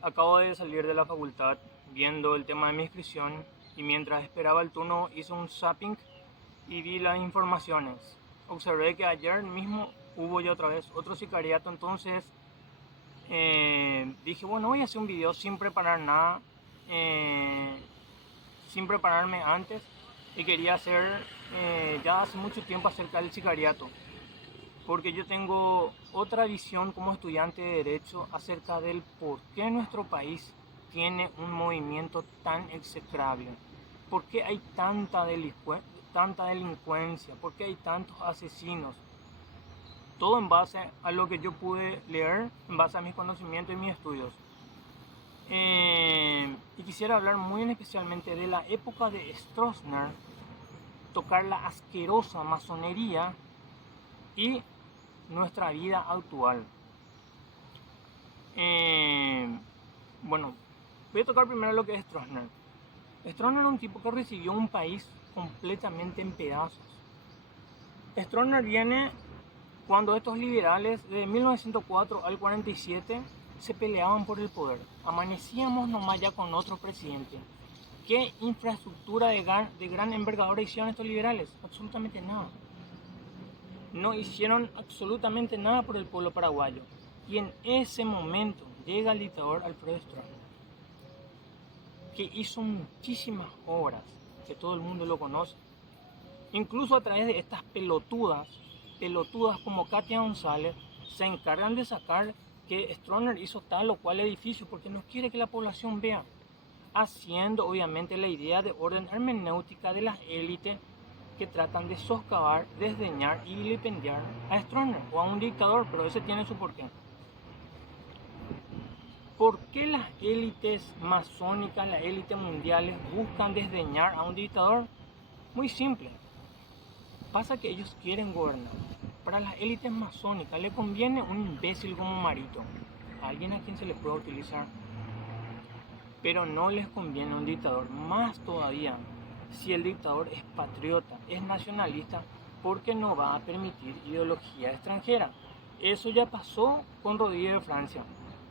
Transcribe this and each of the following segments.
Acabo de salir de la facultad viendo el tema de mi inscripción y mientras esperaba el turno hice un zapping y vi las informaciones. Observé que ayer mismo hubo ya otra vez otro sicariato, entonces dije, bueno, voy a hacer un video sin preparar nada, eh, sin prepararme antes y quería hacer ya hace mucho tiempo acerca del sicariato. Porque yo tengo otra visión como estudiante de Derecho acerca del por qué nuestro país tiene un movimiento tan execrable. ¿Por qué hay tanta delincuencia? ¿Por qué hay tantos asesinos? Todo en base a lo que yo pude leer, en base a mis conocimientos y mis estudios. Y quisiera hablar muy especialmente de la época de Stroessner, tocar la asquerosa masonería y nuestra vida actual. Bueno, voy a tocar primero lo que es Stroessner. Stroessner era un tipo que recibió un país completamente en pedazos. Stroessner viene cuando estos liberales de 1904 al 47 se peleaban por el poder. Amanecíamos nomás ya con otro presidente. ¿Qué infraestructura de gran envergadura hicieron estos liberales? Absolutamente nada. No hicieron absolutamente nada por el pueblo paraguayo. Y en ese momento llega el dictador Alfredo Stroessner, que hizo muchísimas obras, que todo el mundo lo conoce. Incluso a través de estas pelotudas como Katia González, se encargan de sacar que Stroessner hizo tal o cual edificio porque no quiere que la población vea, haciendo obviamente la idea de orden hermenéutica de las élites que tratan de soscavar, desdeñar y vilipendiar a Stroessner o a un dictador, pero ese tiene su porqué. ¿Por qué las élites masónicas, las élites mundiales buscan desdeñar a un dictador? Muy simple. Pasa que ellos quieren gobernar. Para las élites masónicas le conviene un imbécil como Marito, alguien a quien se le pueda utilizar. Pero no les conviene un dictador, más todavía si el dictador es patriota, es nacionalista, porque no va a permitir ideología extranjera. Eso ya pasó con Rodríguez de Francia.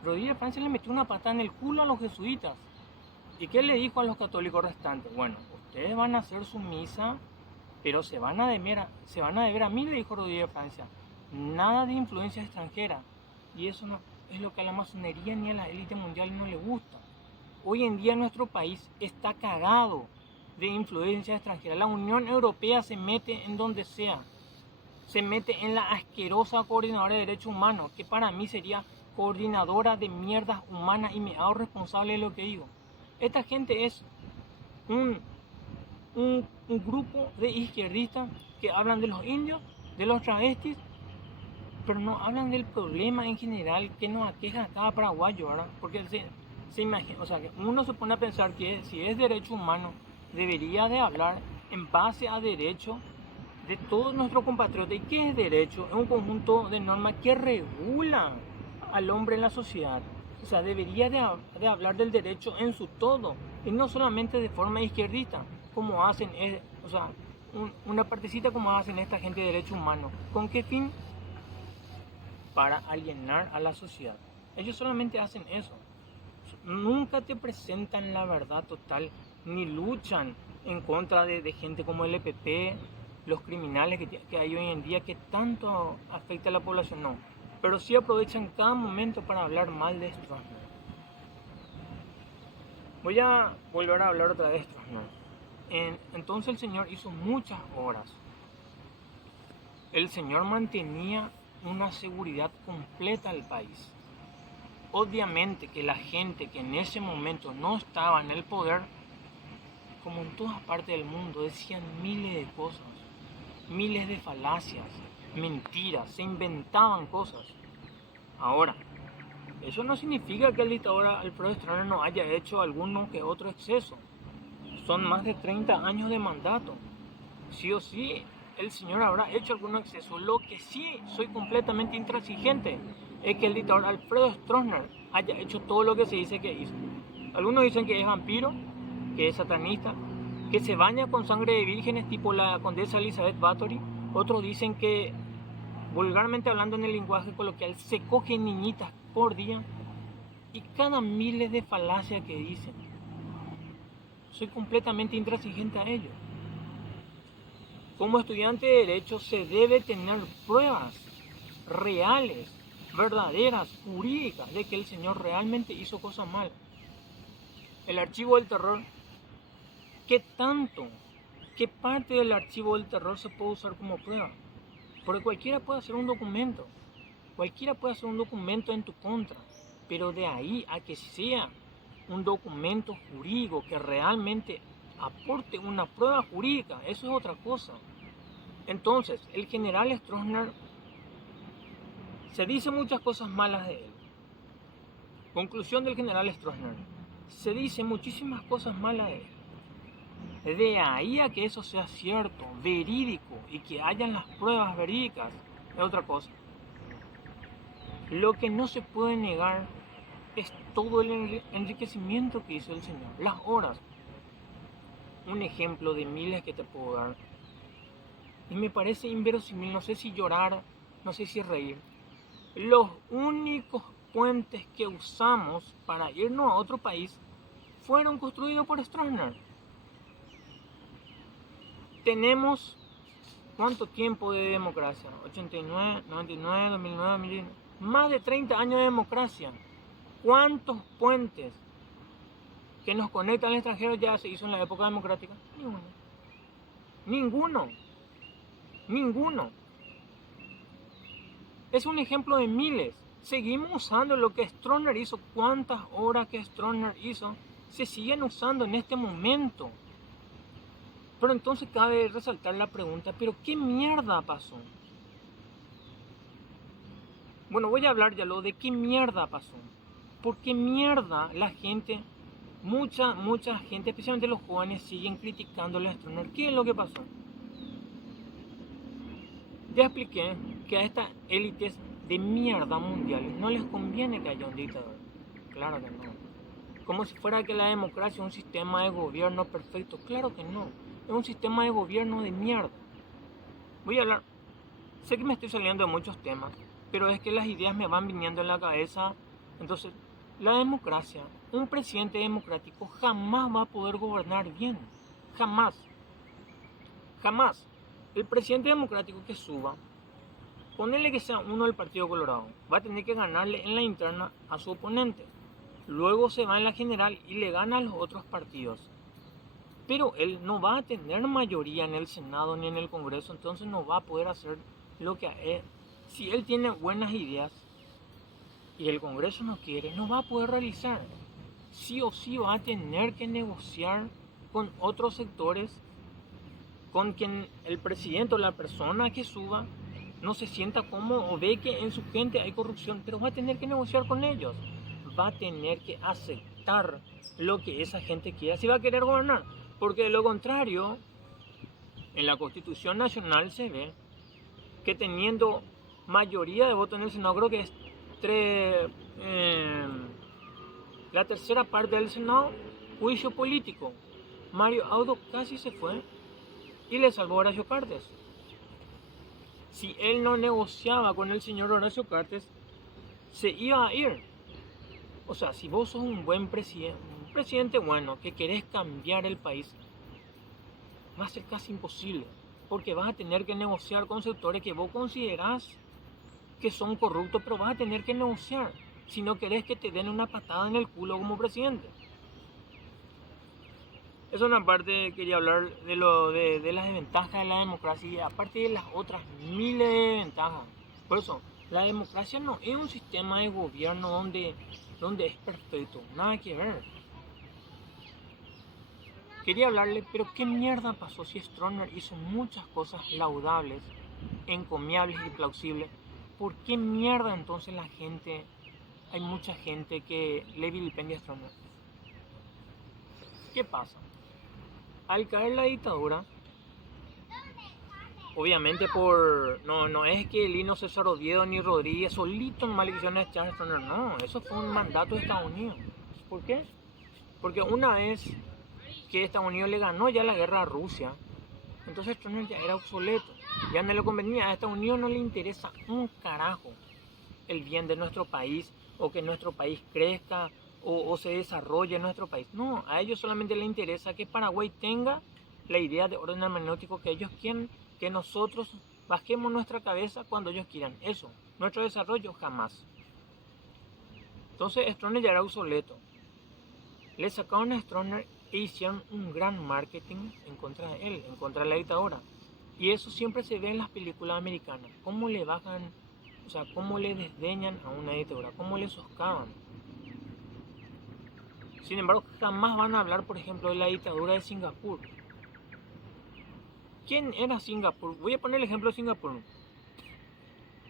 Rodríguez de Francia le metió una patada en el culo a los jesuitas. ¿Y qué le dijo a los católicos restantes? Bueno, ustedes van a hacer su misa, pero se van a deber a mí, le dijo Rodríguez de Francia. Nada de influencia extranjera. Y eso no es lo que a la masonería ni a la élite mundial no le gusta. Hoy en día nuestro país está cagado de influencia extranjera. La Unión Europea se mete en donde sea. Se mete en la asquerosa coordinadora de derechos humanos, que para mí sería coordinadora de mierdas humanas, y me hago responsable de lo que digo. Esta gente es un grupo de izquierdistas que hablan de los indios, de los travestis, pero no hablan del problema en general que nos aqueja a cada paraguayo, ¿verdad? Porque se imagina, o sea, que uno se pone a pensar que si es derecho humano, debería de hablar en base a derecho de todos nuestros compatriotas. ¿Y qué es derecho? Es un conjunto de normas que regulan al hombre en la sociedad. O sea, debería de hablar del derecho en su todo, y no solamente de forma izquierdista, como hacen, o sea, una partecita como hacen esta gente de derechos humanos. ¿Con qué fin? Para alienar a la sociedad. Ellos solamente hacen eso. Nunca te presentan la verdad total, ni luchan en contra de gente como el EPP, los criminales que hay hoy en día que tanto afecta a la población, no. Pero sí aprovechan cada momento para hablar mal de Stroessner. Voy a volver a hablar otra vez de Stroessner. Entonces el señor hizo muchas obras. El señor mantenía una seguridad completa al país. Obviamente que la gente que en ese momento no estaba en el poder, como en todas partes del mundo, decían miles de cosas, miles de falacias, mentiras, se inventaban cosas. Ahora, eso no significa que el dictador Alfredo Stroessner no haya hecho alguno que otro exceso. Son más de 30 años de mandato. Sí o sí, el señor habrá hecho algún exceso. Lo que sí soy completamente intransigente es que el dictador Alfredo Stroessner haya hecho todo lo que se dice que hizo. Algunos dicen que es vampiro, que es satanista, que se baña con sangre de vírgenes tipo la condesa Elizabeth Bathory. Otros dicen que, vulgarmente hablando en el lenguaje coloquial, se coge niñitas por día. y cada miles de falacias que dicen. Soy completamente intransigente a ello. Como estudiante de Derecho se debe tener pruebas reales, verdaderas, jurídicas, de que el Señor realmente hizo cosas malas. El archivo del terror, ¿qué tanto? ¿Qué parte del archivo del terror se puede usar como prueba? Porque cualquiera puede hacer un documento. Cualquiera puede hacer un documento en tu contra. Pero de ahí a que sea un documento jurídico que realmente aporte una prueba jurídica, eso es otra cosa. Entonces, el general Stroessner, se dice muchas cosas malas de él. Conclusión del general Stroessner, se dice muchísimas cosas malas de él. De ahí a que eso sea cierto, verídico, y que hayan las pruebas verídicas, es otra cosa. Lo que no se puede negar es todo el enriquecimiento que hizo el Señor, las horas. Un ejemplo de miles que te puedo dar. Y me parece inverosímil, no sé si llorar, no sé si reír. Los únicos puentes que usamos para irnos a otro país fueron construidos por Stroessner. Tenemos, ¿cuánto tiempo de democracia? 89, 99, 2009, 2010. Más de 30 años de democracia. ¿Cuántos puentes que nos conectan al extranjero ya se hizo en la época democrática? Ninguno. Ninguno. Ninguno. Es un ejemplo de miles. Seguimos usando lo que Stroessner hizo. ¿Cuántas horas que Stroessner hizo se siguen usando en este momento? Pero entonces cabe resaltar la pregunta, ¿pero qué mierda pasó? Bueno, voy a hablar ya lo de qué mierda pasó. ¿Por qué mierda la gente, mucha gente, especialmente los jóvenes, siguen criticando a Stroessner? ¿Qué es lo que pasó? Ya expliqué que a estas élites de mierda mundiales no les conviene que haya un dictador. Claro que no. Como si fuera que la democracia es un sistema de gobierno perfecto. Claro que no. Es un sistema de gobierno de mierda. Voy a hablar. Sé que me estoy saliendo de muchos temas, pero es que las ideas me van viniendo en la cabeza. Entonces, la democracia, un presidente democrático jamás va a poder gobernar bien. Jamás. Jamás. El presidente democrático que suba, ponele que sea uno del Partido Colorado, va a tener que ganarle en la interna a su oponente. Luego se va en la general y le gana a los otros partidos. Pero él no va a tener mayoría en el Senado ni en el Congreso, entonces no va a poder hacer lo que él. Si él tiene buenas ideas y el Congreso no quiere, no va a poder realizar. Sí o sí va a tener que negociar con otros sectores con quien el presidente o la persona que suba no se sienta cómodo o ve que en su gente hay corrupción, pero va a tener que negociar con ellos. Va a tener que aceptar lo que esa gente quiera si va a querer gobernar. Porque de lo contrario, en la Constitución Nacional se ve que teniendo mayoría de votos en el Senado, creo que es la tercera parte del Senado, juicio político. Mario Audo casi se fue y le salvó a Horacio Cartes. Si él no negociaba con el señor Horacio Cartes, se iba a ir. O sea, si vos sos un buen presidente, un presidente bueno, que querés cambiar el país, va a ser casi imposible, porque vas a tener que negociar con sectores que vos considerás que son corruptos, pero vas a tener que negociar si no querés que te den una patada en el culo como presidente. Eso es una parte, quería hablar de las desventajas de la democracia y aparte de las otras miles de ventajas. Por eso, la democracia no es un sistema de gobierno donde es perfecto, nada que ver. Quería hablarle, pero ¿qué mierda pasó si Stroessner hizo muchas cosas laudables, encomiables y plausibles? ¿Por qué mierda entonces hay mucha gente que le vilipendia a Stroessner? ¿Qué pasa? Al caer la dictadura, obviamente no es que Lino César Oviedo ni Rodríguez solito nomás le quisieron echar a Stroessner, no, eso fue un mandato de Estados Unidos. ¿Por qué? Porque una vez que Estados Unidos le ganó ya la guerra a Rusia, entonces Stroessner ya era obsoleto, ya no le convenía, a Estados Unidos no le interesa un carajo el bien de nuestro país, o que nuestro país crezca o se desarrolle en nuestro país. No, a ellos solamente les interesa que Paraguay tenga la idea de orden hermenéutico que ellos quieren, que nosotros bajemos nuestra cabeza cuando ellos quieran. Eso, nuestro desarrollo jamás. Entonces Stroessner ya era obsoleto. Le sacaron a Stroessner e hicieron un gran marketing en contra de él, en contra de la dictadura. Y eso siempre se ve en las películas americanas. Cómo le bajan, o sea, cómo le desdeñan a una dictadura, cómo le soscavan. Sin embargo, jamás van a hablar, por ejemplo, de la dictadura de Singapur. ¿Quién era Singapur? Voy a poner el ejemplo de Singapur.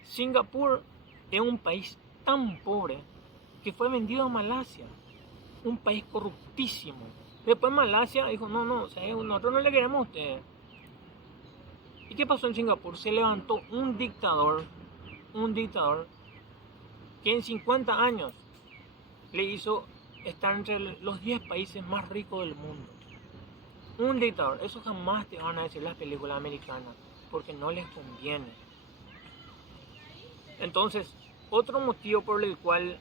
Singapur es un país tan pobre que fue vendido a Malasia. Un país corruptísimo. Después Malasia dijo, no, o sea, nosotros no le queremos a ustedes. ¿Y qué pasó en Singapur? Se levantó un dictador que en 50 años le hizo estar entre los 10 países más ricos del mundo. Un dictador, eso jamás te van a decir las películas americanas, porque no les conviene. Entonces, otro motivo por el cual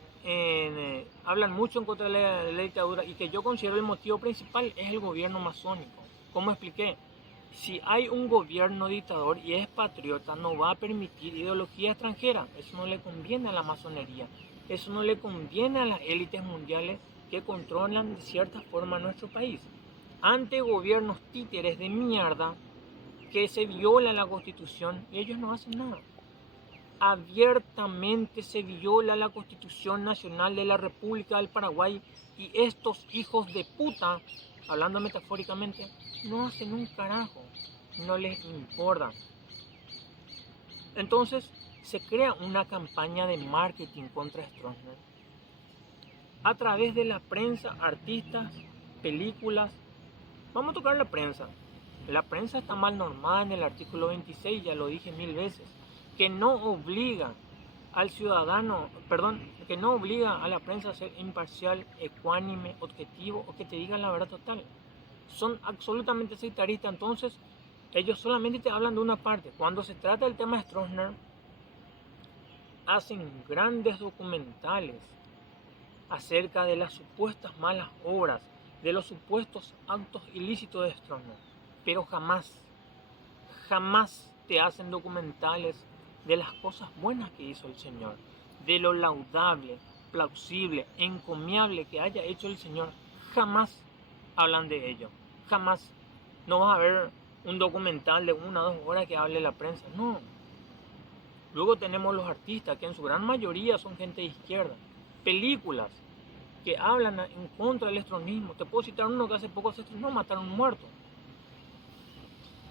hablan mucho en contra de la dictadura, y que yo considero el motivo principal, es el gobierno masónico. Como expliqué, si hay un gobierno dictador y es patriota, no va a permitir ideología extranjera. Eso no le conviene a la masonería. Eso no le conviene a las élites mundiales que controlan de cierta forma nuestro país. Ante gobiernos títeres de mierda que se viola la Constitución, ellos no hacen nada. Abiertamente se viola la Constitución Nacional de la República del Paraguay y estos hijos de puta, hablando metafóricamente, no hacen un carajo, no les importa. Entonces se crea una campaña de marketing contra Stroessner a través de la prensa, artistas, películas. Vamos a tocar la prensa. La prensa está mal normada en el artículo 26, ya lo dije 1000 veces, que no obliga al ciudadano, que no obliga a la prensa a ser imparcial, ecuánime, objetivo o que te diga la verdad total. Son absolutamente sectaristas, entonces ellos solamente te hablan de una parte. Cuando se trata del tema de Stroessner, hacen grandes documentales acerca de las supuestas malas obras, de los supuestos actos ilícitos de Stroessner, pero jamás te hacen documentales de las cosas buenas que hizo el Señor, de lo laudable, plausible, encomiable que haya hecho el Señor. Jamás hablan de ello, jamás. No vas a ver un documental de 1 o 2 horas que hable de la prensa, no. Luego tenemos los artistas, que en su gran mayoría son gente de izquierda. Películas que hablan en contra del estronismo. Te puedo citar uno que hace poco se estrenó, Matar a un muerto.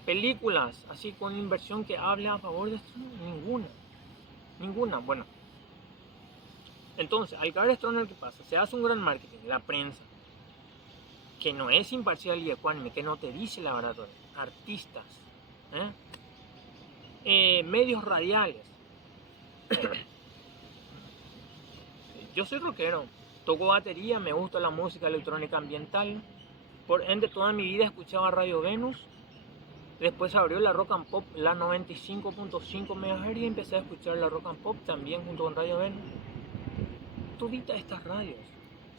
Películas así con inversión que hable a favor de esto, ninguna. Bueno, entonces al caer Stroessner, ¿qué pasa? Se hace un gran marketing, la prensa, que no es imparcial y ecuánime, que no te dice la verdad. Artistas, medios radiales. Yo soy rockero, toco batería, me gusta la música electrónica ambiental. Por ende, toda mi vida escuchaba Radio Venus. Después abrió la Rock and Pop, la 95.5 MHz, y empecé a escuchar la Rock and Pop también junto con Radio Venus. Toditas estas radios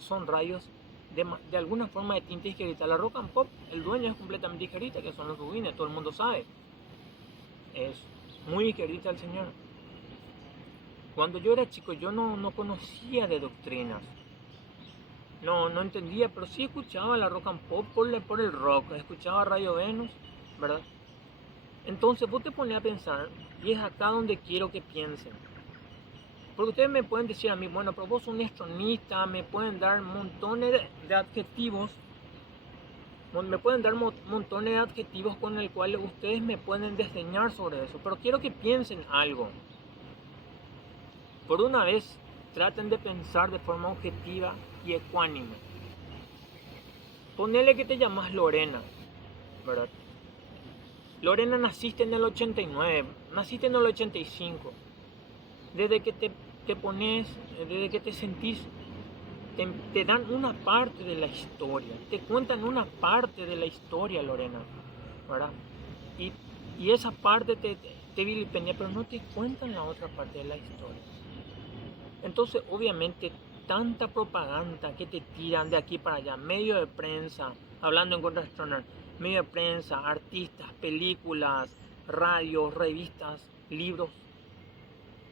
son radios de alguna forma de tinte izquierdista. La Rock and Pop, el dueño es completamente izquierdista, que son los rubines, todo el mundo sabe. Es muy izquierdista el señor. Cuando yo era chico yo no conocía de doctrinas. No entendía, pero sí escuchaba la Rock and Pop por el rock, escuchaba Radio Venus, ¿verdad? Entonces vos te pones a pensar, y es acá donde quiero que piensen. Porque ustedes me pueden decir a mí, bueno, pero vos sos un estronista, me pueden dar montones de adjetivos, con el cual ustedes me pueden desdeñar sobre eso. Pero quiero que piensen algo. Por una vez, traten de pensar de forma objetiva y ecuánime. Ponele que te llamas Lorena, ¿verdad? Lorena, naciste en el 89, naciste en el 85. Desde que te pones, desde que te sentís, te dan una parte de la historia, te cuentan una parte de la historia, Lorena, ¿verdad? Y esa parte te vilipendia, pero no te cuentan la otra parte de la historia. Entonces, obviamente, tanta propaganda que te tiran de aquí para allá, medio de prensa, hablando en contra de Stroessner, medio de prensa, artistas, películas, radios, revistas, libros,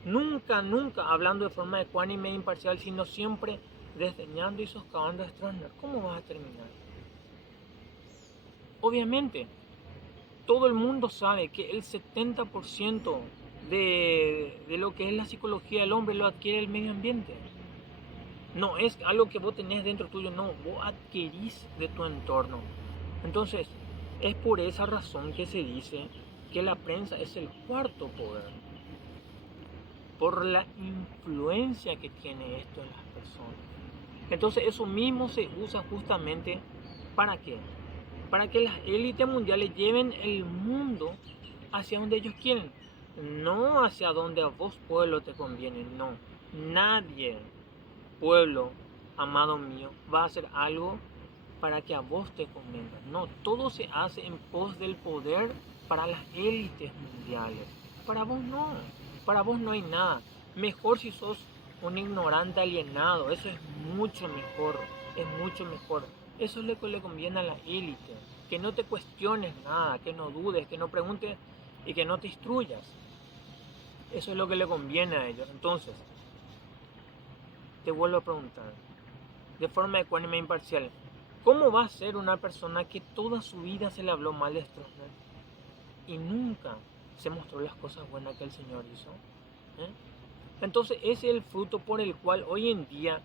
nunca, nunca hablando de forma ecuánime e imparcial, sino siempre desdeñando y socavando a Stroessner. ¿Cómo vas a terminar? Obviamente, todo el mundo sabe que el 70% de lo que es la psicología del hombre lo adquiere el medio ambiente. No es algo que vos tenés dentro tuyo, no, vos adquirís de tu entorno. Entonces, es por esa razón que se dice que la prensa es el cuarto poder, por la influencia que tiene esto en las personas. Entonces, eso mismo se usa justamente ¿para qué? Para que las élites mundiales lleven el mundo hacia donde ellos quieren, no hacia donde a vos, pueblo, te conviene, no. Nadie, pueblo amado mío, va a hacer algo para que a vos te convenga. No, todo se hace en pos del poder para las élites mundiales. Para vos no, para vos no hay nada. Mejor si sos un ignorante alienado, eso es mucho mejor, es mucho mejor. Eso es lo que le conviene a la élite, que no te cuestiones nada, que no dudes, que no preguntes y que no te instruyas. Eso es lo que le conviene a ellos. Entonces, te vuelvo a preguntar, de forma ecuánime e imparcial, ¿cómo va a ser una persona que toda su vida se le habló mal de Stroessner y nunca se mostró las cosas buenas que el Señor hizo? ¿Eh? Entonces ese es el fruto por el cual hoy en día,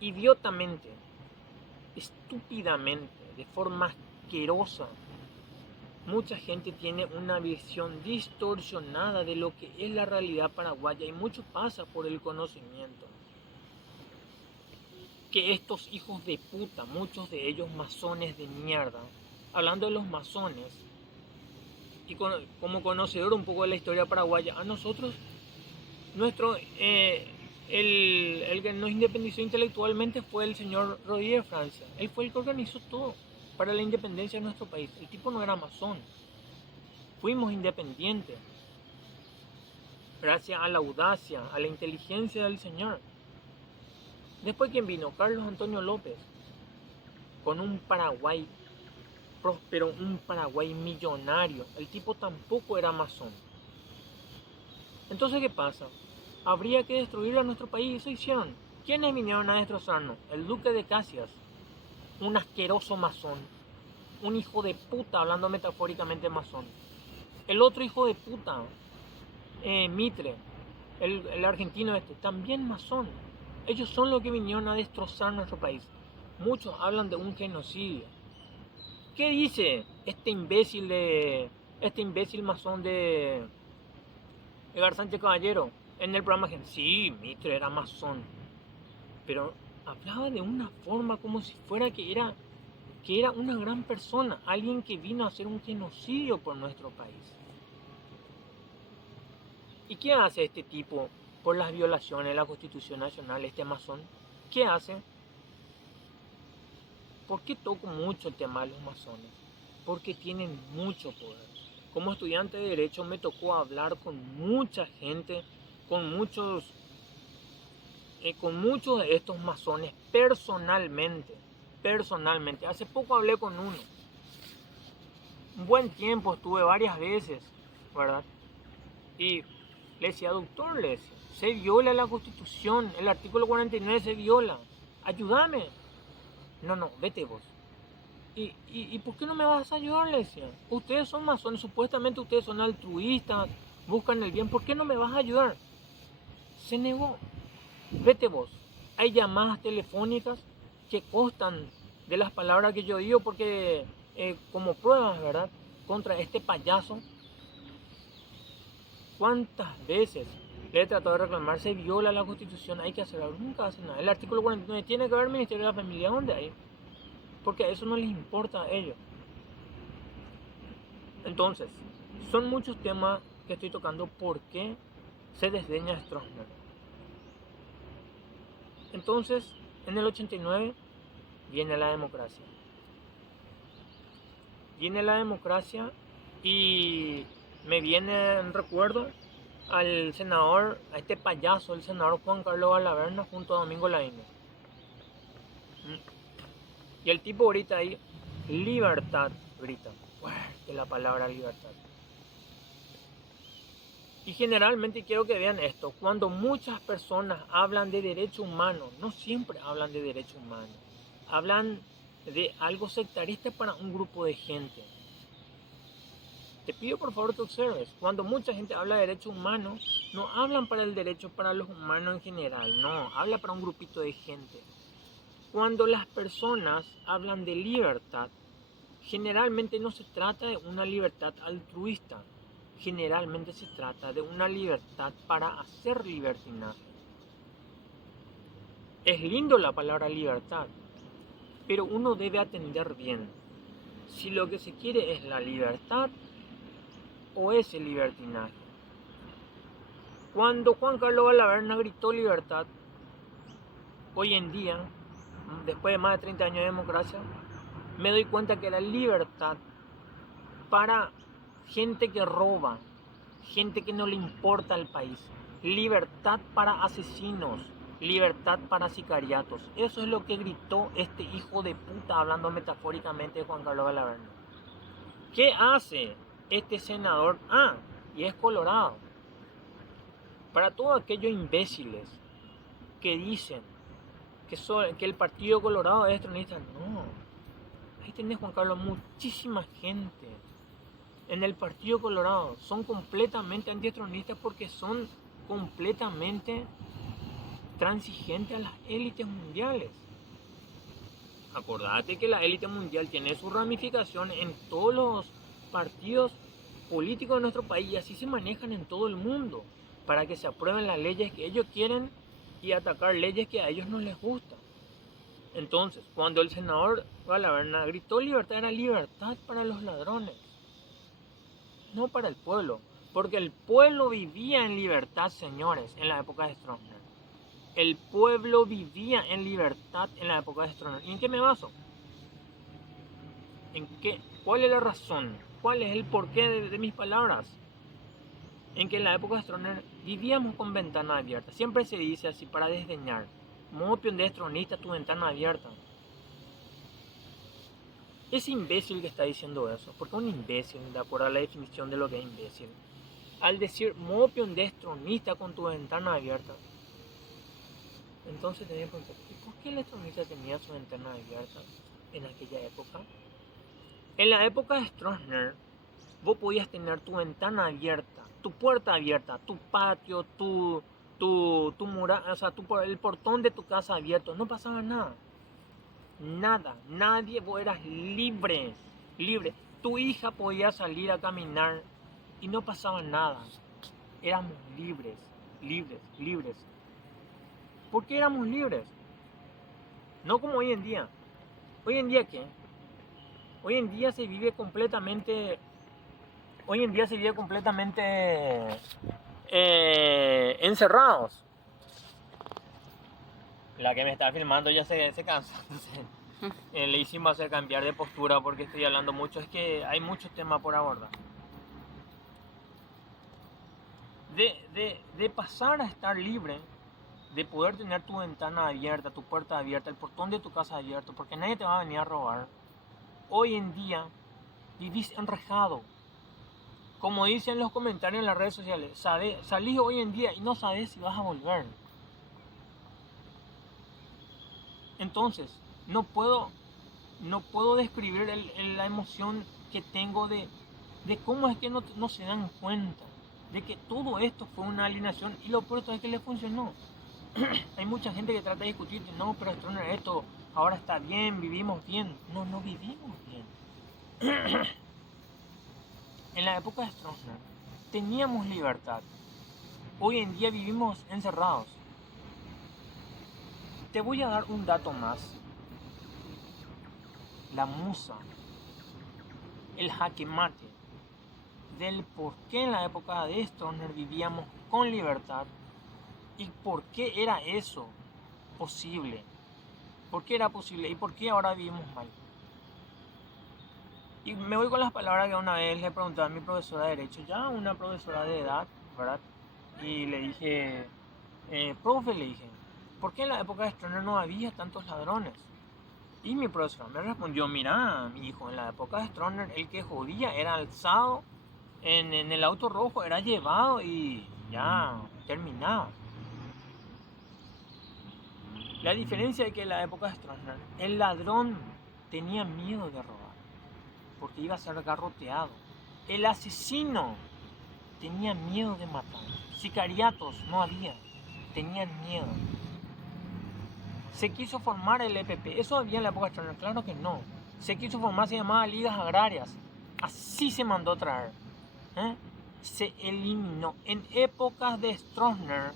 idiotamente, estúpidamente, de forma asquerosa, mucha gente tiene una visión distorsionada de lo que es la realidad paraguaya y mucho pasa por el conocimiento. Que estos hijos de puta, muchos de ellos masones de mierda, hablando de los masones, y como conocedor un poco de la historia paraguaya, a nosotros, el que nos independizó intelectualmente fue el señor Rodríguez de Francia. Él fue el que organizó todo para la independencia de nuestro país. El tipo no era masón. Fuimos independientes gracias a la audacia, a la inteligencia del señor. Después, ¿quién vino? Carlos Antonio López, con un Paraguay próspero, un Paraguay millonario. El tipo tampoco era masón. Entonces, ¿qué pasa? Habría que destruir a nuestro país y eso hicieron. ¿Quiénes vinieron a destrozarnos? El duque de Caxias, un asqueroso masón, un hijo de puta, hablando metafóricamente masón. El otro hijo de puta, Mitre, el argentino este, también masón. Ellos son los que vinieron a destrozar nuestro país. Muchos hablan de un genocidio. ¿Qué dice este imbécil masón de Edgar Sánchez Caballero en el programa? Sí, Mitre era masón, pero hablaba de una forma como si fuera que era una gran persona, alguien que vino a hacer un genocidio por nuestro país. ¿Y qué hace este tipo por las violaciones de la Constitución Nacional, este masón? ¿Qué hace? ¿Por qué toco mucho el tema de los masones? Porque tienen mucho poder. Como estudiante de Derecho me tocó hablar con mucha gente, con muchos de estos masones personalmente. Hace poco hablé con uno. Un buen tiempo estuve varias veces, ¿verdad? Y le decía, doctor, le decía, se viola la Constitución, el artículo 49 se viola, ayúdame. No, vete vos. ¿Y por qué no me vas a ayudar? Le decía. Ustedes son masones, supuestamente ustedes son altruistas, buscan el bien, ¿por qué no me vas a ayudar? Se negó. Vete vos. Hay llamadas telefónicas que constan de las palabras que yo digo porque como pruebas, ¿verdad? Contra este payaso. ¿Cuántas veces le he tratado de reclamar? Se viola la Constitución, hay que hacer algo, nunca hace nada. El artículo 49 tiene que haber Ministerio de la Familia, ¿dónde hay? Porque a eso no les importa a ellos. Entonces, son muchos temas que estoy tocando. ¿Por qué se desdeña a Stroessner? Entonces, en el 89 viene la democracia. Viene la democracia y me viene en recuerdo al senador, a este payaso, el senador Juan Carlos Valaverna junto a Domingo Lainez. Y el tipo grita ahí, libertad, grita, fuerte la palabra libertad. Y generalmente quiero que vean esto, cuando muchas personas hablan de derechos humanos, no siempre hablan de derechos humanos, hablan de algo sectarista para un grupo de gente. Te pido por favor que observes, cuando mucha gente habla de derechos humanos, no hablan para el derecho para los humanos en general, no, habla para un grupito de gente. Cuando las personas hablan de libertad, generalmente no se trata de una libertad altruista, generalmente se trata de una libertad para hacer libertinaje. Es lindo la palabra libertad, pero uno debe atender bien si lo que se quiere es la libertad o es el libertinaje. Cuando Juan Carlos Valaverna gritó libertad, hoy en día, después de más de 30 años de democracia, me doy cuenta que la libertad para gente que roba, gente que no le importa al país, libertad para asesinos, libertad para sicariatos. Eso es lo que gritó este hijo de puta, hablando metafóricamente de Juan Carlos Valaverna. ¿Qué hace este senador? Y es colorado. Para todos aquellos imbéciles que dicen que el Partido Colorado es extranjista, no. Ahí tenés, Juan Carlos, muchísima gente en el Partido Colorado. Son completamente antiestronistas porque son completamente transigentes a las élites mundiales. Acordate que la élite mundial tiene su ramificación en todos los partidos políticos de nuestro país y así se manejan en todo el mundo para que se aprueben las leyes que ellos quieren y atacar leyes que a ellos no les gustan. Entonces, cuando el senador Valaverna gritó libertad, era libertad para los ladrones, no para el pueblo, porque el pueblo vivía en libertad, señores, en la época de Stroessner. El pueblo vivía en libertad en la época de Stroessner. ¿Y en qué me baso? ¿En qué? ¿Cuál es la razón? ¿Cuál es el porqué de mis palabras? En que en la época de Stroessner vivíamos con ventana abierta. Siempre se dice así para desdeñar. Mopión de estronista, tu ventana abierta. Ese imbécil que está diciendo eso, porque un imbécil, de acuerdo a la definición de lo que es imbécil, al decir mopión de estronista con tu ventana abierta, entonces tenía que preguntar, ¿y por qué el estronista tenía su ventana abierta en aquella época? En la época de Stroessner, vos podías tener tu ventana abierta, tu puerta abierta, tu patio, tu mural, o sea, el portón de tu casa abierto, no pasaba nada. Nada, nadie, vos eras libre, libre. Tu hija podía salir a caminar y no pasaba nada. Éramos libres, libres, libres. ¿Por qué éramos libres? No como hoy en día. ¿Hoy en día qué? Hoy en día se vive completamente... encerrados. La que me está filmando ya se cansa. Entonces, le hicimos hacer cambiar de postura porque estoy hablando mucho. Es que hay muchos temas por abordar. De pasar a estar libre, de poder tener tu ventana abierta, tu puerta abierta, el portón de tu casa abierto, porque nadie te va a venir a robar. Hoy en día vivís enrejado. Como dicen los comentarios en las redes sociales, salís hoy en día y no sabes si vas a volver. Entonces, no puedo describir la emoción que tengo de cómo es que no se dan cuenta de que todo esto fue una alineación y lo peor es que le funcionó. Hay mucha gente que trata de discutir que no, pero esto ahora está bien, vivimos bien. No vivimos bien. En la época de Stroessner teníamos libertad. Hoy en día vivimos encerrados. Te voy a dar un dato más. La musa, el jaque mate del por qué en la época de Stroessner vivíamos con libertad y por qué era eso posible. ¿Por qué era posible y por qué ahora vivimos mal? Y me voy con las palabras que una vez le pregunté a mi profesora de Derecho, ya una profesora de edad, ¿verdad? y le dije, profe, le dije, ¿por qué en la época de Stroessner no había tantos ladrones? Y mi profesor me respondió, mira, mi hijo, en la época de Stroessner el que jodía era alzado en el auto rojo, era llevado y ya terminaba. La diferencia es que en la época de Stroessner el ladrón tenía miedo de robar, porque iba a ser garroteado. El asesino tenía miedo de matar. Sicariatos no había, tenían miedo. Se quiso formar el EPP, ¿eso había en la época de Stroessner? Claro que no. Se quiso formar, se llamaba Ligas Agrarias. Así se mandó a traer. Se eliminó. En épocas de Stroessner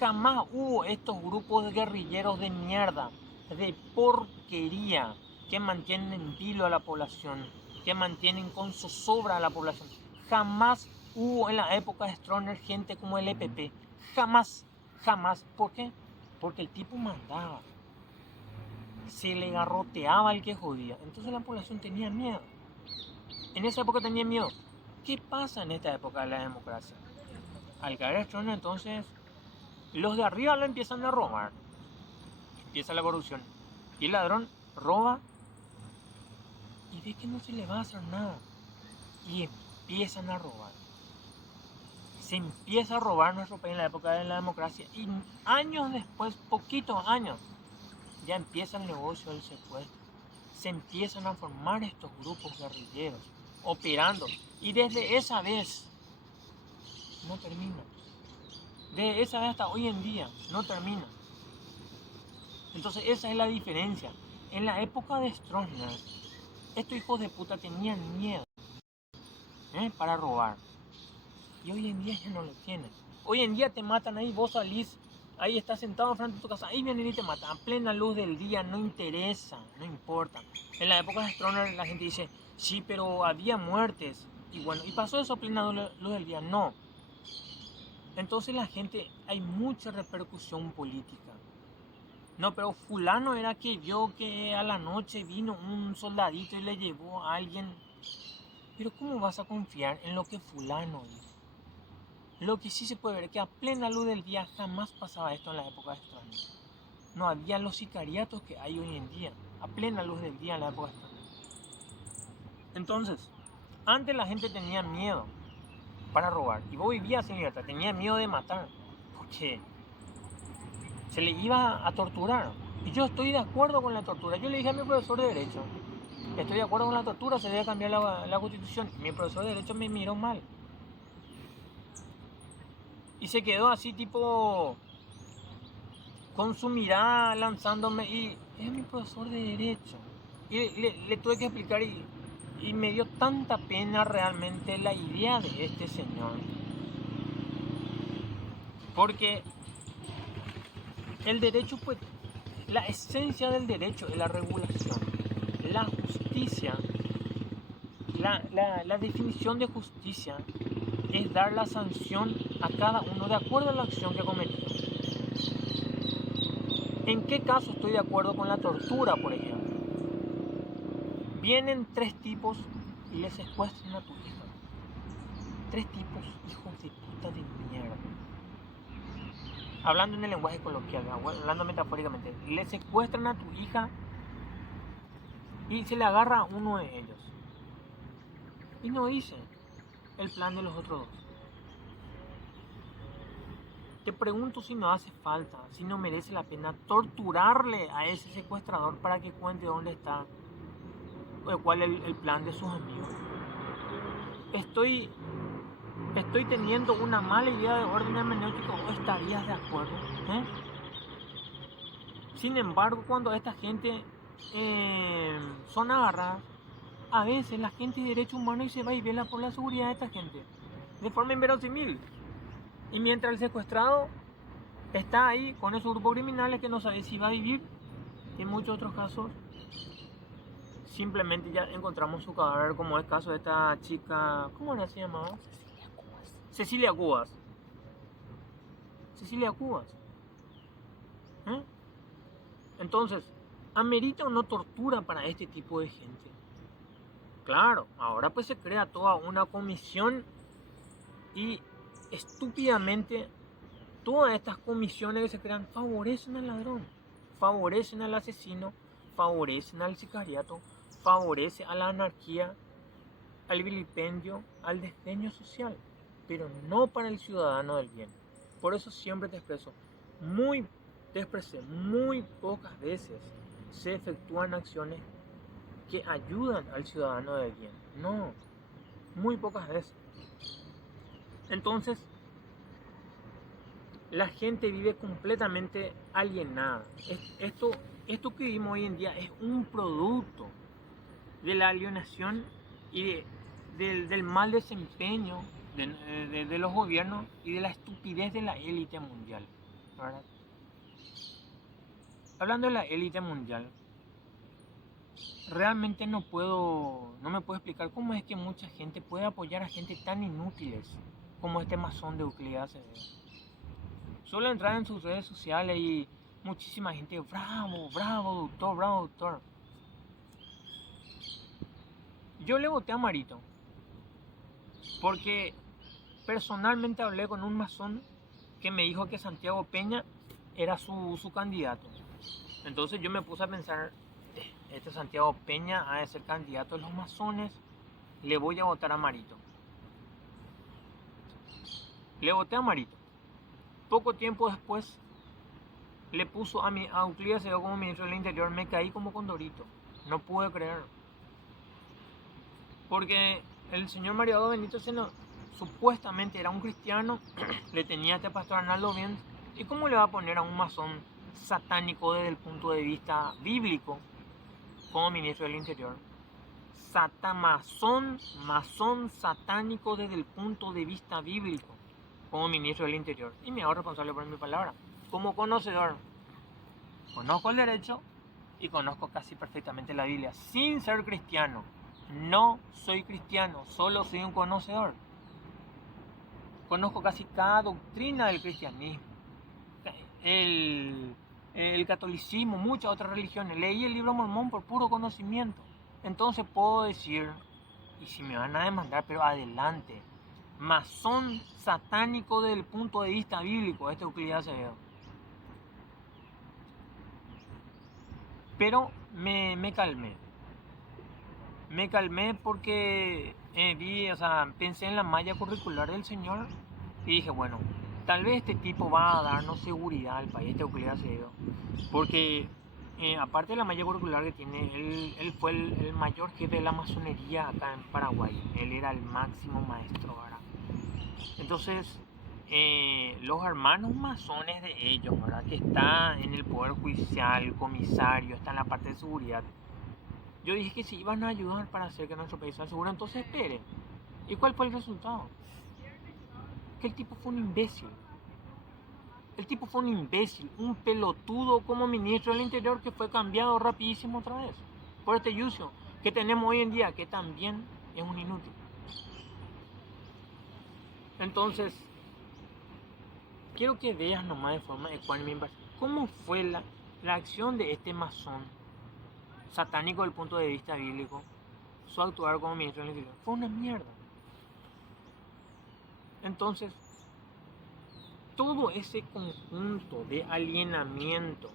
jamás hubo estos grupos de guerrilleros de mierda, de porquería, que mantienen en vilo a la población, que mantienen con zozobra a la población. Jamás hubo en la época de Stroessner gente como el EPP. Jamás, jamás. ¿Por qué? Porque el tipo mandaba. Se le garroteaba al que jodía. Entonces la población tenía miedo. En esa época tenía miedo. ¿Qué pasa en esta época de la democracia? Al caer Stroessner, entonces, los de arriba lo empiezan a robar. Empieza la corrupción. Y el ladrón roba y ve que no se le va a hacer nada. Y empiezan a robar. Se empieza a robar nuestro país en la época de la democracia. Y años después, poquitos años, ya empieza el negocio del secuestro. Se empiezan a formar estos grupos guerrilleros, operando. Y desde esa vez no termina. De esa vez hasta hoy en día no termina. Entonces esa es la diferencia. En la época de Stroessner, estos hijos de puta tenían miedo para robar. Y hoy en día ya no lo tienen. Hoy en día te matan ahí, vos salís, ahí estás sentado frente a tu casa, ahí vienen y te matan. A plena luz del día, no interesa, no importa. En la época de Stroessner la gente dice, sí, pero había muertes. Y bueno, ¿y pasó eso a plena luz del día? No. Entonces la gente, hay mucha repercusión política. No, pero fulano era que vio que a la noche vino un soldadito y le llevó a alguien. Pero ¿cómo vas a confiar en lo que fulano dijo? Lo que sí se puede ver es que a plena luz del día jamás pasaba esto en la época de Stroessner. No había los sicariatos que hay hoy en día, a plena luz del día en la época de Stroessner. Entonces, antes la gente tenía miedo para robar y vos vivías en libertad, tenía miedo de matar, porque se le iba a torturar. Y yo estoy de acuerdo con la tortura. Yo le dije a mi profesor de Derecho, estoy de acuerdo con la tortura, se debe cambiar la Constitución. Mi profesor de Derecho me miró mal. Y se quedó así tipo con su mirada lanzándome. Y es mi profesor de Derecho. Y le tuve que explicar y me dio tanta pena realmente la idea de este señor. Porque el derecho, pues, la esencia del derecho es la regulación. La justicia, la definición de justicia es dar la sanción a cada uno de acuerdo a la acción que cometió. ¿En qué caso estoy de acuerdo con la tortura, por ejemplo? Vienen 3 tipos y le secuestran a tu hija. 3 tipos, hijos de puta de mierda. Hablando en el lenguaje coloquial, hablando metafóricamente, le secuestran a tu hija y se le agarra a uno de ellos. Y no dice el plan de los otros 2. Te pregunto si no hace falta, si no merece la pena torturarle a ese secuestrador para que cuente dónde está o cuál es el plan de sus amigos. Estoy teniendo una mala idea de orden hermenéutico, ¿o estarías de acuerdo? Sin embargo, cuando esta gente son agarradas, a veces la gente de derechos humanos y se va y vela por la seguridad de esta gente, de forma inverosímil. Y mientras el secuestrado está ahí con esos grupos criminales que no sabe si va a vivir, en muchos otros casos simplemente ya encontramos su cadáver, como es el caso de esta chica, ¿cómo era se llamaba? Cecilia Cubas. Cecilia Cubas. Entonces, ¿amerita o no tortura para este tipo de gente? Claro, ahora pues se crea toda una comisión Y estúpidamente todas estas comisiones que se crean favorecen al ladrón, favorecen al asesino, favorecen al sicariato, favorecen a la anarquía, al vilipendio, al desdeño social, pero no para el ciudadano del bien. Por eso siempre te expresé, muy pocas veces se efectúan acciones que ayudan al ciudadano del bien. No, muy pocas veces. Entonces, la gente vive completamente alienada. Esto que vivimos hoy en día es un producto de la alienación y del mal desempeño de los gobiernos y de la estupidez de la élite mundial, ¿verdad? Hablando de la élite mundial, realmente no me puedo explicar cómo es que mucha gente puede apoyar a gente tan inútiles como este masón de Euclides Acevedo. Solo entrar en sus redes sociales y muchísima gente, bravo, bravo, doctor. Yo le voté a Marito porque personalmente hablé con un masón que me dijo que Santiago Peña era su candidato. Entonces yo me puse a pensar, este Santiago Peña ha de ser candidato de los masones, le voy a votar a Marito. Le voté a Marito. Poco tiempo después le puso a Euclides Acevedo como ministro del Interior, me caí como condorito, no pude creer. Porque el señor Mariano Benito supuestamente era un cristiano, le tenía a este pastor Arnaldo bien, ¿y cómo le va a poner a un masón satánico desde el punto de vista bíblico como ministro del Interior? Masón satánico desde el punto de vista bíblico como ministro del Interior. Y me hago responsable por mi palabra. Como conocedor, conozco el derecho y conozco casi perfectamente la Biblia, sin ser cristiano. No soy cristiano, solo soy un conocedor. Conozco casi cada doctrina del cristianismo, el catolicismo, muchas otras religiones. Leí el libro Mormón por puro conocimiento. Entonces puedo decir, y si me van a demandar, pero adelante, masón satánico desde el punto de vista bíblico, este Euclides Acevedo. Pero me calmé. Me calmé porque pensé en la malla curricular del señor y dije, bueno, tal vez este tipo va a darnos seguridad al país, este Euclides Acevedo. Porque aparte de la malla curricular que tiene, él fue el mayor jefe de la masonería acá en Paraguay. Él era el máximo maestro, ¿verdad? Entonces, los hermanos masones de ellos, ¿verdad? Que está en el poder judicial, comisario, está en la parte de seguridad. Yo dije que si iban a ayudar para hacer que nuestro país sea seguro, entonces esperen. ¿Y cuál fue el resultado? Que el tipo fue un imbécil. El tipo fue un imbécil, un pelotudo como ministro del Interior que fue cambiado rapidísimo otra vez. Por este Yucio que tenemos hoy en día, que también es un inútil. Entonces, quiero que veas nomás de forma ecuánime cómo fue la acción de este masón satánico desde el punto de vista bíblico, su actuar como ministro del Interior. Fue una mierda. Entonces, todo ese conjunto de alienamiento,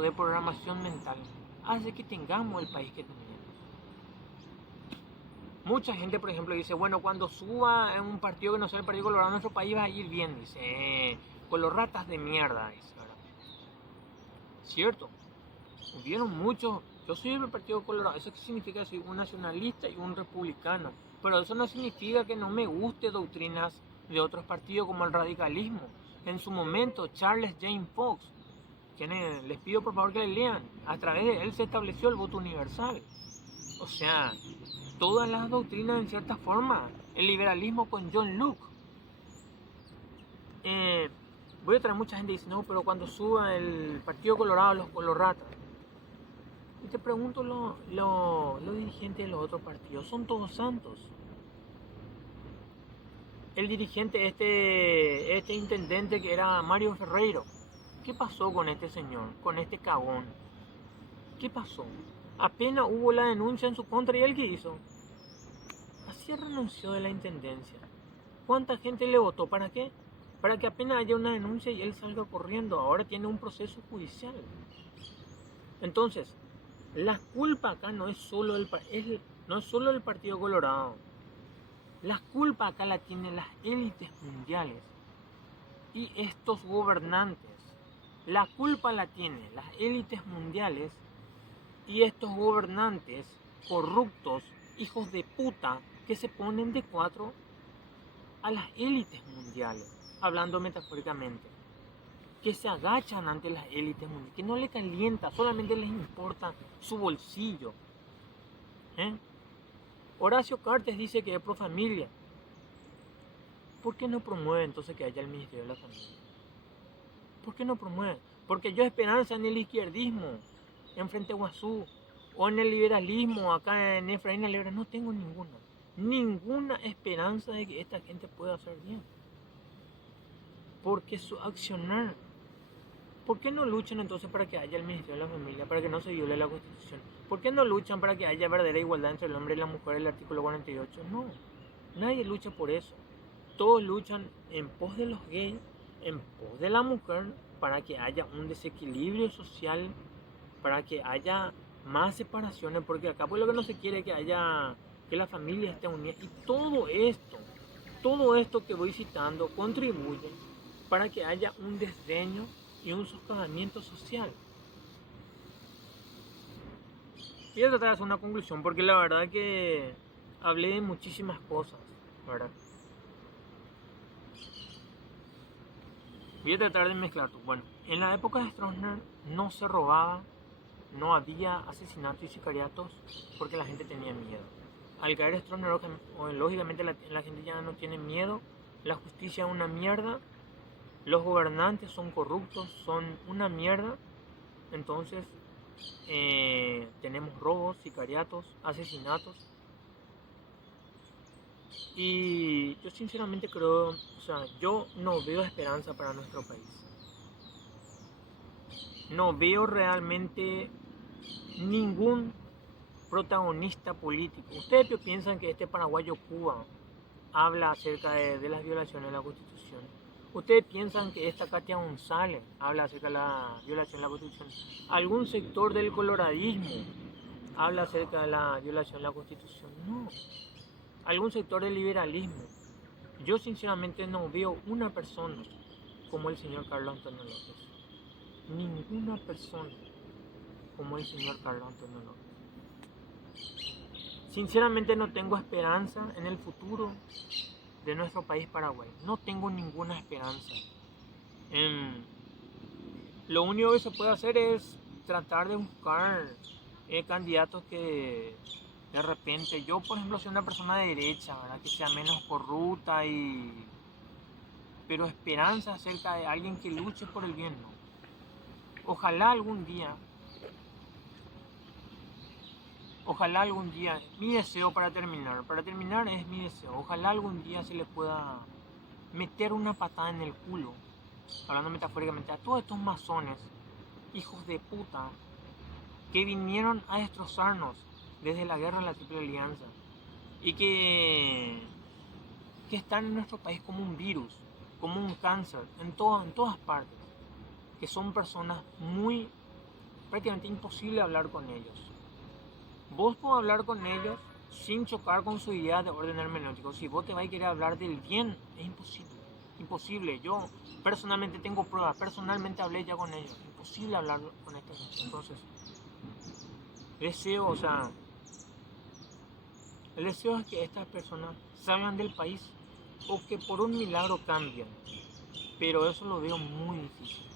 de programación mental, hace que tengamos el país que tenemos. Mucha gente, por ejemplo, dice, bueno, cuando suba en un partido que no sea el Partido Colorado, nuestro país va a ir bien, dice, con los ratas de mierda, dice, ¿verdad? Cierto, hubieron muchos, yo soy del Partido Colorado, eso significa que soy un nacionalista y un republicano, pero eso no significa que no me guste doctrinas de otros partidos como el radicalismo. En su momento, Charles James Fox, les pido por favor que le lean, a través de él se estableció el voto universal. O sea, todas las doctrinas en cierta forma, el liberalismo con John Locke. Voy a traer mucha gente que dice, no, pero cuando suba el Partido Colorado, los colorratas. Y te pregunto, los dirigentes de los otros partidos, ¿son todos santos? El dirigente, este intendente que era Mario Ferreiro, ¿qué pasó con este señor, con este cagón? ¿Qué pasó? Apenas hubo la denuncia en su contra y él ¿qué hizo? Así renunció de la intendencia. ¿Cuánta gente le votó? ¿Para qué? Para que apenas haya una denuncia y él salga corriendo. Ahora tiene un proceso judicial. Entonces, la culpa acá no es solo del Partido Colorado. La culpa acá la tienen las élites mundiales y estos gobernantes. La culpa la tienen las élites mundiales y estos gobernantes corruptos, hijos de puta, que se ponen de cuatro a las élites mundiales, hablando metafóricamente, que se agachan ante las élites mundiales, que no les calienta, solamente les importa su bolsillo. Horacio Cartes dice que es pro familia. ¿Por qué no promueve entonces que haya el Ministerio de la Familia? ¿Por qué no promueve? Porque yo esperanza en el izquierdismo, en Frente Guazú, o en el liberalismo, acá en Efraín Libre, no tengo ninguna esperanza de que esta gente pueda hacer bien. Porque su accionar, ¿por qué no luchan entonces para que haya el Ministerio de la Familia, para que no se viole la Constitución? ¿Por qué no luchan para que haya verdadera igualdad entre el hombre y la mujer, el artículo 48? No, nadie lucha por eso. Todos luchan en pos de los gays, en pos de la mujer, para que haya un desequilibrio social, para que haya más separaciones, porque acá pues lo que no se quiere es que la familia esté unida. Y todo esto que voy citando contribuye para que haya un desdeño y un socavamiento social. Y voy a tratar de hacer una conclusión, porque la verdad que hablé de muchísimas cosas, ¿verdad? Voy a tratar de mezclar todo. Bueno, en la época de Stroessner no se robaba, no había asesinatos y sicariatos porque la gente tenía miedo. Al caer Stroessner, lógicamente la gente ya no tiene miedo, la justicia es una mierda, los gobernantes son corruptos, son una mierda. Entonces tenemos robos, sicariatos, asesinatos. Y yo sinceramente creo, yo no veo esperanza para nuestro país. No veo realmente ningún protagonista político. ¿Ustedes qué piensan que este paraguayo Cuba habla acerca de las violaciones de la Constitución? ¿Ustedes piensan que esta Katia González habla acerca de la violación de la Constitución? ¿Algún sector del coloradismo habla acerca de la violación de la Constitución? No. ¿Algún sector del liberalismo? Yo sinceramente no veo una persona como el señor Carlos Antonio López. Ninguna persona como el señor Carlos Antonio López. Sinceramente no tengo esperanza en el futuro de nuestro país Paraguay. No tengo ninguna esperanza. Lo único que se puede hacer es tratar de buscar candidatos que de repente, yo por ejemplo soy una persona de derecha, ¿verdad? Que sea menos corrupta pero esperanza acerca de alguien que luche por el bien, ¿no? Ojalá algún día, mi deseo para terminar es mi deseo, ojalá algún día se le pueda meter una patada en el culo, hablando metafóricamente, a todos estos masones, hijos de puta, que vinieron a destrozarnos desde la guerra de la Triple Alianza y que están en nuestro país como un virus, como un cáncer, en todas partes, que son personas prácticamente imposible hablar con ellos. Vos podés hablar con ellos sin chocar con su idea de orden hermenéutico. Si vos te vas a querer hablar del bien, es imposible. Yo personalmente tengo pruebas, personalmente hablé ya con ellos, imposible hablar con esta gente. Entonces, el deseo es que estas personas salgan del país o que por un milagro cambien, pero eso lo veo muy difícil,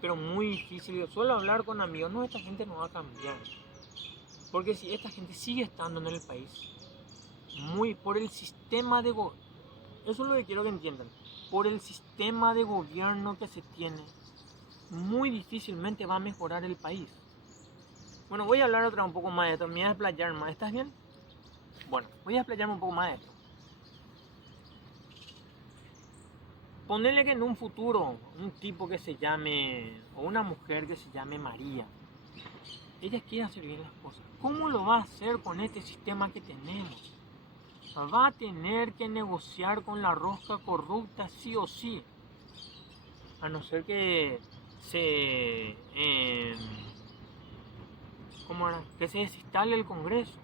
pero muy difícil. Yo suelo hablar con amigos, no, esta gente no va a cambiar, porque si esta gente sigue estando en el país, por el sistema de gobierno, eso es lo que quiero que entiendan, por el sistema de gobierno que se tiene, muy difícilmente va a mejorar el país. Bueno, voy a hablar un poco más de esto, me voy a explayar más, ¿estás bien? Bueno, voy a explayarme un poco más de esto. Ponerle que en un futuro, un tipo que se llame, o una mujer que se llame María, ella quiere hacer bien las cosas. ¿Cómo lo va a hacer con este sistema que tenemos? va a tener que negociar con la rosca corrupta sí o sí, a no ser que que se desinstale el Congreso.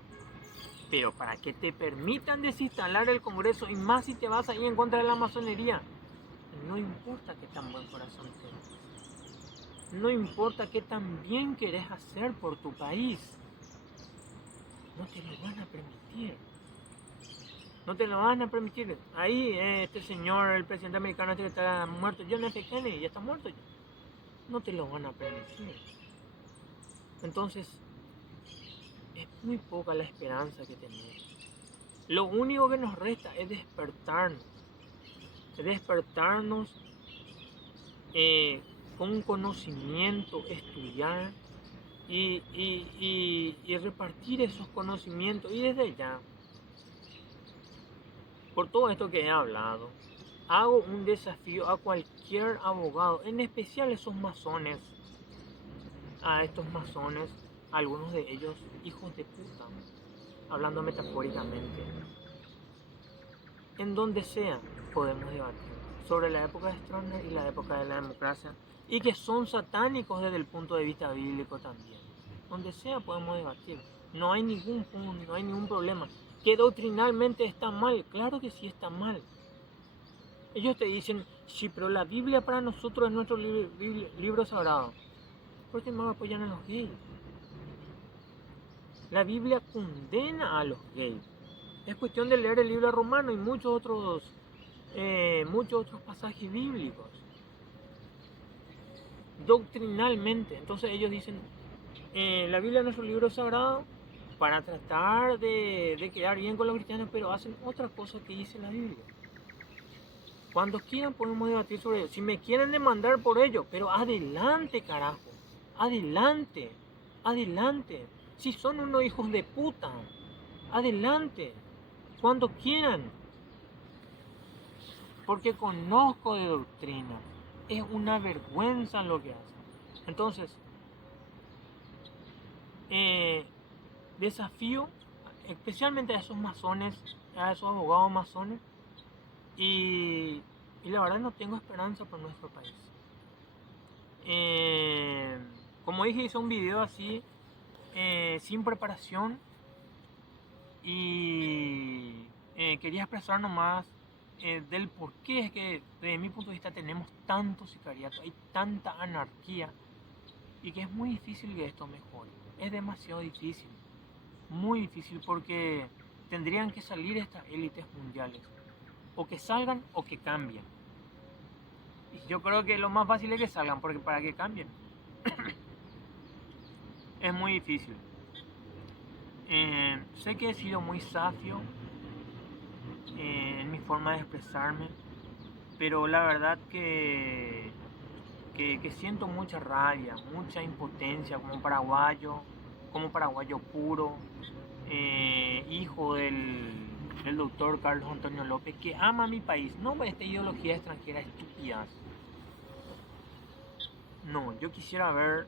Pero para que te permitan desinstalar el Congreso, y más si te vas ahí en contra de la masonería, no importa qué tan buen corazón tengas, no importa qué tan bien querés hacer por tu país, no te lo van a permitir. No te lo van a permitir. Ahí este señor, el presidente americano que está muerto, John F. Kennedy, ya está muerto ya. No te lo van a permitir. Entonces, es muy poca la esperanza que tenemos. Lo único que nos resta es despertarnos. Despertarnos con conocimiento, estudiar y repartir esos conocimientos. Y desde ya, por todo esto que he hablado, hago un desafío a cualquier abogado, en especial esos masones, a estos masones, algunos de ellos hijos de puta, hablando metafóricamente. En donde sea podemos debatir sobre la época de Stroessner y la época de la democracia, y que son satánicos desde el punto de vista bíblico también. Donde sea podemos debatir, no hay ningún punto, no hay ningún problema. ¿Que doctrinalmente está mal? Claro que sí está mal. Ellos te dicen, sí, pero la Biblia para nosotros es nuestro libro sagrado. ¿Por qué más apoyan a los gays? La Biblia condena a los gays. Es cuestión de leer el libro romano y muchos otros pasajes bíblicos. Doctrinalmente, entonces ellos dicen, la Biblia es nuestro libro sagrado para tratar de quedar bien con los cristianos, pero hacen otra cosa que dice la Biblia. Cuando quieran podemos debatir sobre ello. Si me quieren demandar por ello, pero adelante, carajo. Adelante. Adelante. Si son unos hijos de puta, adelante. Cuando quieran. Porque conozco de doctrina. Es una vergüenza lo que hacen. Entonces, desafío especialmente a esos masones, a esos abogados masones, y la verdad no tengo esperanza por nuestro país. Como dije, hice un video así, sin preparación, y quería expresar nomás del por qué es que desde mi punto de vista tenemos tanto sicariato, hay tanta anarquía, y que es muy difícil que esto mejore. Es demasiado difícil, muy difícil, porque tendrían que salir estas élites mundiales, o que salgan o que cambien. Y yo creo que lo más fácil es que salgan, porque para que cambien es muy difícil. Sé que he sido muy safio en mi forma de expresarme, pero la verdad que siento mucha rabia, mucha impotencia como paraguayo puro, hijo del doctor Carlos Antonio López, que ama mi país, no esta ideología extranjera estúpida. No, yo quisiera ver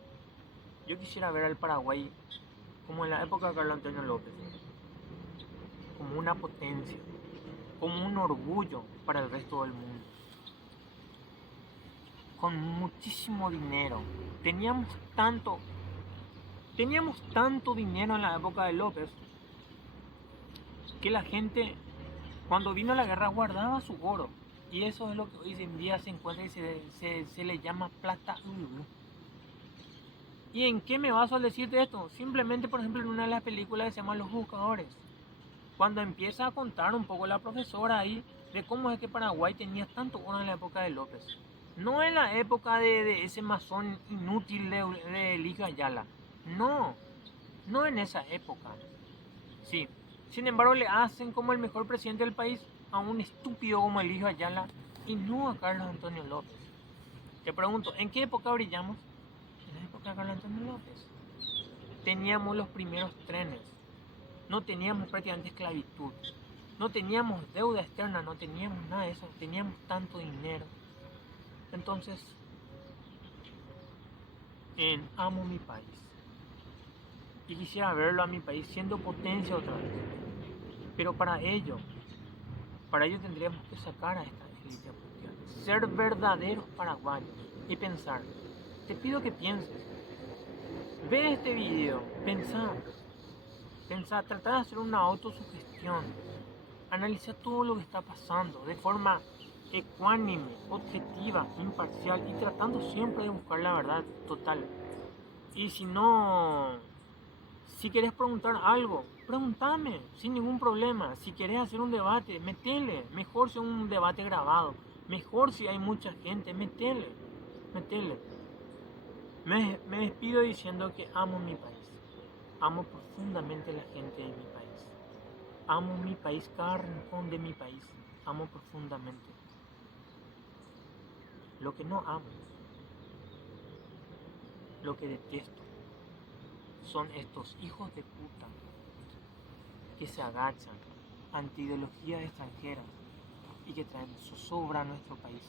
al Paraguay como en la época de Carlos Antonio López, como una potencia, como un orgullo para el resto del mundo, con muchísimo dinero. Teníamos tanto dinero en la época de López que la gente, cuando vino la guerra, guardaba su oro, y eso es lo que hoy en día se encuentra y se le llama plata. ¿Y en qué me baso al decirte esto? Simplemente, por ejemplo, en una de las películas que se llama Los Buscadores, cuando empieza a contar un poco la profesora ahí de cómo es que Paraguay tenía tanto oro en la época de López. No en la época de ese masón inútil de Eligio Ayala. No en esa época. Sí. Sin embargo, le hacen como el mejor presidente del país a un estúpido como Eligio Ayala y no a Carlos Antonio López. Te pregunto, ¿en qué época brillamos? En la época de Carlos Antonio López. Teníamos los primeros trenes. No teníamos prácticamente esclavitud. No teníamos deuda externa, no teníamos nada de eso. Teníamos tanto dinero. Entonces, amo mi país. Y quisiera verlo a mi país siendo potencia otra vez. Pero para ello tendríamos que sacar a esta élite mundial, ser verdaderos paraguayos y pensar. Te pido que pienses, ve este video, pensá, trata de hacer una autosugestión, analiza todo lo que está pasando de forma ecuánime, objetiva, imparcial y tratando siempre de buscar la verdad total. Y si querés preguntar algo, pregúntame sin ningún problema. Si querés hacer un debate, metele. Mejor si es un debate grabado, mejor si hay mucha gente, metele. Me despido diciendo que amo mi país. Amo profundamente la gente de mi país. Amo mi país, cada rincón de mi país. Amo profundamente. Lo que no amo, lo que detesto, son estos hijos de puta que se agachan ante ideologías extranjeras y que traen zozobra a nuestro país,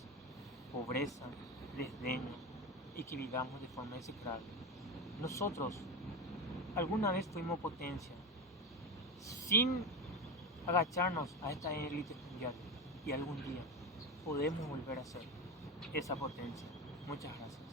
pobreza, desdeño y que vivamos de forma execrable. Nosotros alguna vez fuimos potencia sin agacharnos a esta élite mundial y algún día podemos volver a ser esa potencia. Muchas gracias.